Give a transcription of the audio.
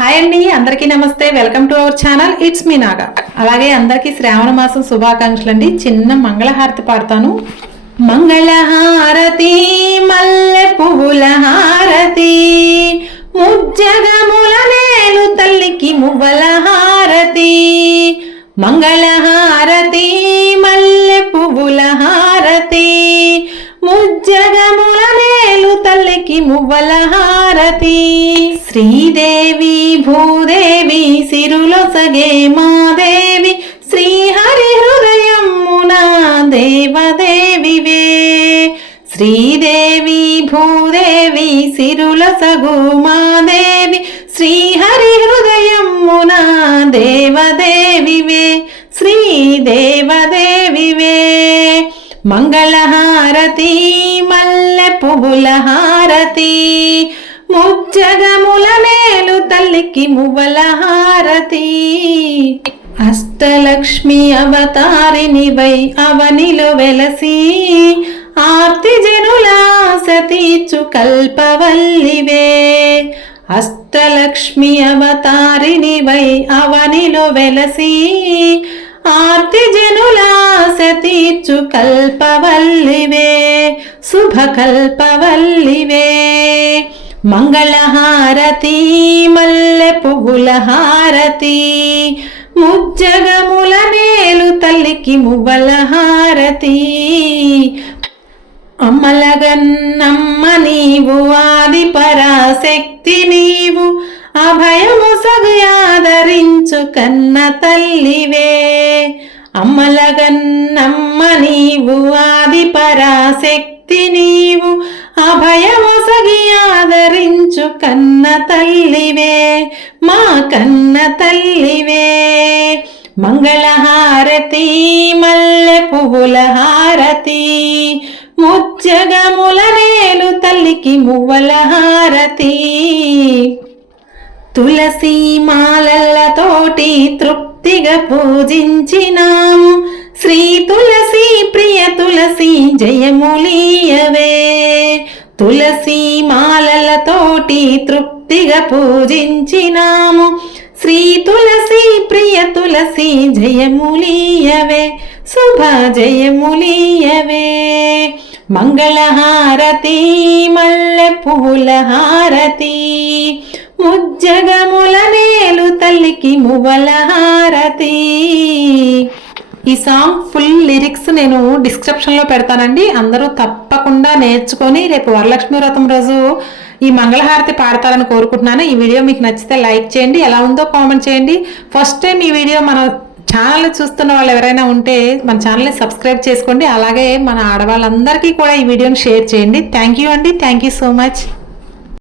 Hi అండి అందరికీ నమస్తే. Welcome to our channel. It's me Naga. అలాగే అందరికీ శ్రావణ మాసం శుభాకాంక్షలు అండి. చిన్న మంగళహారతి పాడతాను. మంగళహారతి మల్లె పువ్వుల హారతి ముజ్జగముల నేలు తల్లికి మువ్వల హారతి మంగళహారతి మల్లె పువ్వుల హారతి ముజ్జగముల నేలు తల్లికి మువ్వల హారతి. శ్రీదేవి భూదేవి సిరులొసగే మాదేవి శ్రీహరి హృదయమున దేవదేవివే. శ్రీదేవి భూదేవి సిరులసగు మాదేవి శ్రీహరి హృదయమున దేవదేవివే. శ్రీదేవదేవివే. మంగళహారతి మల్లె పువ్వుల హారతి ముజ్జగముల నేలు తల్లికి మువ్వల హారతి. అష్టలక్ష్మి అవతారిని వై అవనిలో వెలసి ఆర్తి జనుల సతీచు కల్పవల్లివే. అష్టలక్ష్మి అవతారిని వై అవనిలో వెలసి ఆర్తి జనుల సతీచు కల్పవల్లివే. శుభ కల్పవల్లివే. మంగళహారతి మల్లె పువ్వుల హారతి ముజ్జగముల మేలు తల్లికి మువ్వల హారతి అమ్మలగన్నమ్మ నీవు ఆది పరాశక్తి నీవు అభయము సగయాదరించు కన్న తల్లివే. అమ్మలగన్నమ్మ నీవు ఆది పరాశక్తి నీవు అభయము ఆదరించు కన్న తల్లివే మా కన్న తల్లివే. మంగళహారతి మల్లె పువ్వుల హారతి ముజ్జగముల రేలు తల్లికి మువ్వల హారతి. తులసి మాలలతోటి తృప్తిగా పూజించినాము శ్రీ తులసి ప్రియ తులసి జయములీయవే. తులసి తృప్తిగా పూజించినాము. శ్రీ తులసి ప్రియ తులసి జయములీయవే శుభ జయములీయవే. మంగళహారతి మల్లె పూల హారతి ముజ్జగముల నేలు తల్లికి మువల హారతి ఈ సాంగ్ ఫుల్ లిరిక్స్ నేను డిస్క్రిప్షన్లో పెడతానండి. అందరూ తప్పకుండా నేర్చుకొని రేపు వరలక్ష్మి వ్రతం రోజు ఈ మంగళహారతి పాడతారని కోరుకుంటున్నాను. ఈ వీడియో మీకు నచ్చితే లైక్ చేయండి. ఎలా ఉందో కామెంట్ చేయండి. ఫస్ట్ టైం ఈ వీడియో మన ఛానల్ చూస్తున్న వాళ్ళు ఎవరైనా ఉంటే మన ఛానల్ని సబ్స్క్రైబ్ చేసుకోండి. అలాగే మన ఆడవాళ్ళందరికీ కూడా ఈ వీడియోని షేర్ చేయండి. థ్యాంక్ యూ అండి. Thank you so much